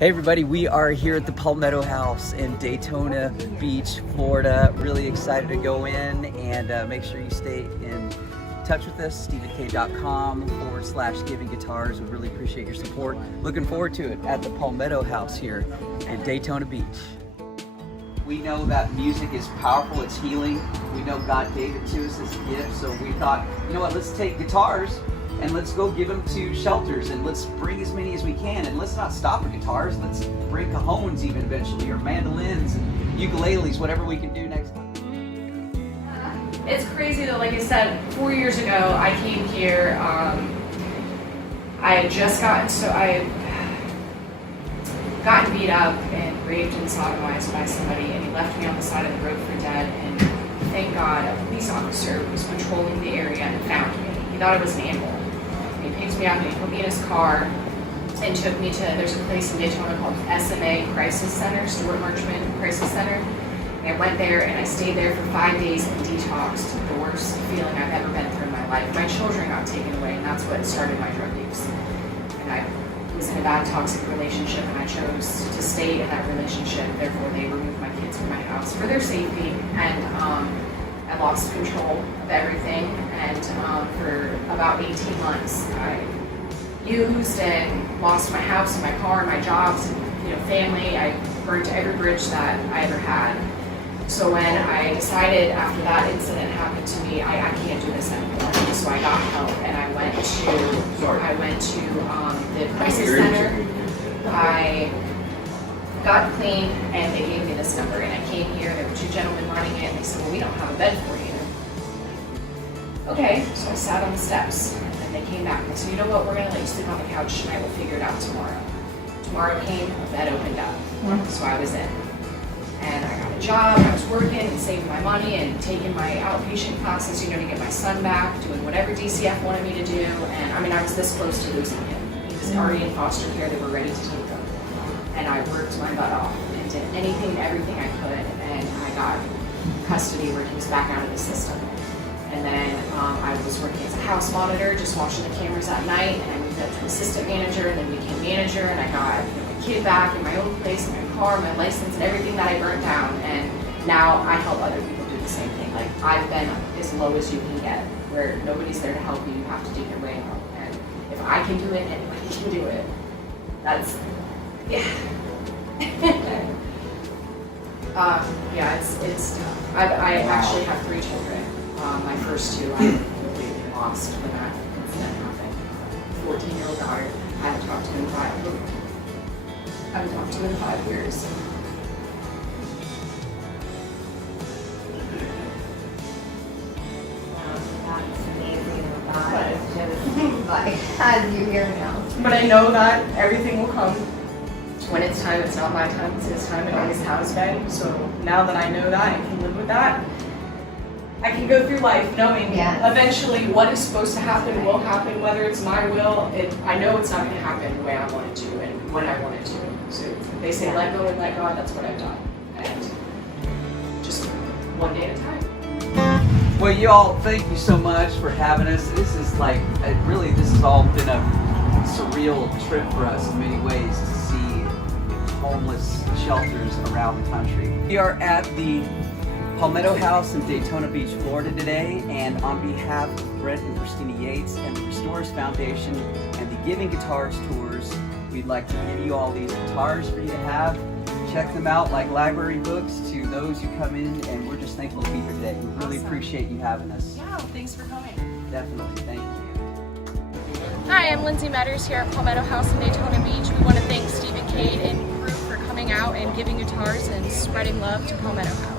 Hey everybody, we are here at the Palmetto House in Daytona Beach, Florida. Really excited to go in and make sure you stay in touch with us, stephenkay.com/giving guitars. We really appreciate your support. Looking forward to it at the Palmetto House here in Daytona Beach. We know that music is powerful, it's healing. We know God gave it to us as a gift, so we thought, you know what, let's take guitars and let's go give them to shelters, and let's bring as many as we can, and let's not stop at guitars. Let's bring cajones even eventually, or mandolins and ukuleles, whatever we can do next time. It's crazy though, like I said, 4 years ago I came here, I had gotten beat up and raped and sodomized by somebody, and he left me on the side of the road for dead, and thank God a police officer was patrolling the area and found me. He thought I was an animal. He picked me up and he put me in his car and took me to, there's a place in Daytona called SMA Crisis Center, Stuart Marchman Crisis Center. And I went there and I stayed there for 5 days and detoxed. The worst feeling I've ever been through in my life. My children got taken away, and that's what started my drug use. And I was in a bad toxic relationship, and I chose to stay in that relationship. Therefore, they removed my kids from my house for their safety, and I lost control of everything, and for about 18 months I used and lost my house and my car and my jobs and family. I burned every bridge that I ever had. So when I decided after that incident happened to me, I can't do this anymore. So I got help, and I went to the crisis center. I got clean, and they gave me this number, and I came here. There were two gentlemen running it, and they said, well, we don't have a bed for you. Okay, so I sat on the steps, and they came back and they said, you know what, we're going to let you sleep on the couch tonight, we'll figure it out tomorrow. Tomorrow came, a bed opened up, so I was in. And I got a job, I was working and saving my money and taking my outpatient classes, to get my son back, doing whatever DCF wanted me to do, and I was this close to losing him. He was already in foster care, they were ready to take him. And I worked my butt off and did anything and everything I could, and I got custody where he was back out of the system. And then I was working as a house monitor, just watching the cameras at night, and we got to assistant manager, and then became manager, and I got my kid back in my own place, and my car, my license, and everything that I burnt down. And now I help other people do the same thing. Like, I've been as low as you can get, where nobody's there to help you, you have to dig your way out. And if I can do it, anybody can do it. That's, yeah. Yeah, it's tough. I actually have 3 children. My first 2 I completely lost when that incident happened. 14-year-old daughter, I haven't talked to him in 5 years. That's amazing. That is just like, as you hear now. But I know that everything will come when it's time. It's not my time, it's his time. It always has been. So now that I know that and can live with that, I can go through life knowing eventually what is supposed to happen will happen, whether it's my will. I know it's not going to happen the way I want it to and when I want it to. So they say let go and let God, that's what I've done. And just one day at a time. Well, you all, thank you so much for having us. This is like, really, this has all been a surreal trip for us in many ways to see homeless shelters around the country. We are at the Palmetto House in Daytona Beach, Florida today, and on behalf of Brent and Christina Yates and the Restorers Foundation and the Giving Guitars Tours, we'd like to give you all these guitars for you to have. Check them out like library books to those who come in, and we're just thankful to be here today. We really appreciate you having us. Yeah, thanks for coming. Definitely, thank you. Hi, I'm Lindsay Metters here at Palmetto House in Daytona Beach. We want to thank Stephen Cade and crew for coming out and giving guitars and spreading love to Palmetto House.